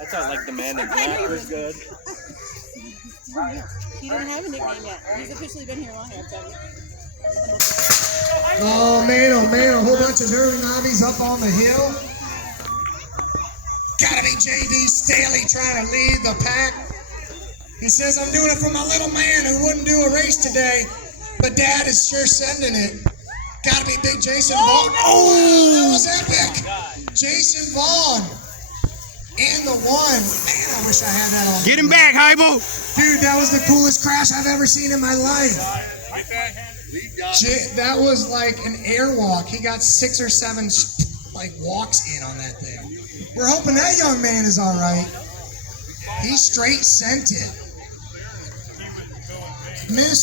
I thought like the man in black was good. He didn't have a nickname yet. He's officially been here long enough, Teddy. Oh man, a whole bunch of nervy nobbies up on the hill. Gotta be J.D. Staley trying to lead the pack. He says, I'm doing it for my little man who wouldn't do a race today, but Dad is sure sending it. Gotta be big Jason Vaughn. Oh, that was epic. Jason Vaughn and the one. Man, I wish I had that on. Get him back, Heibel. Dude, that was the coolest crash I've ever seen in my life. That was like an airwalk. He got 6 or 7 like walks in on that thing. We're hoping that young man is all right. He straight sent it. Miss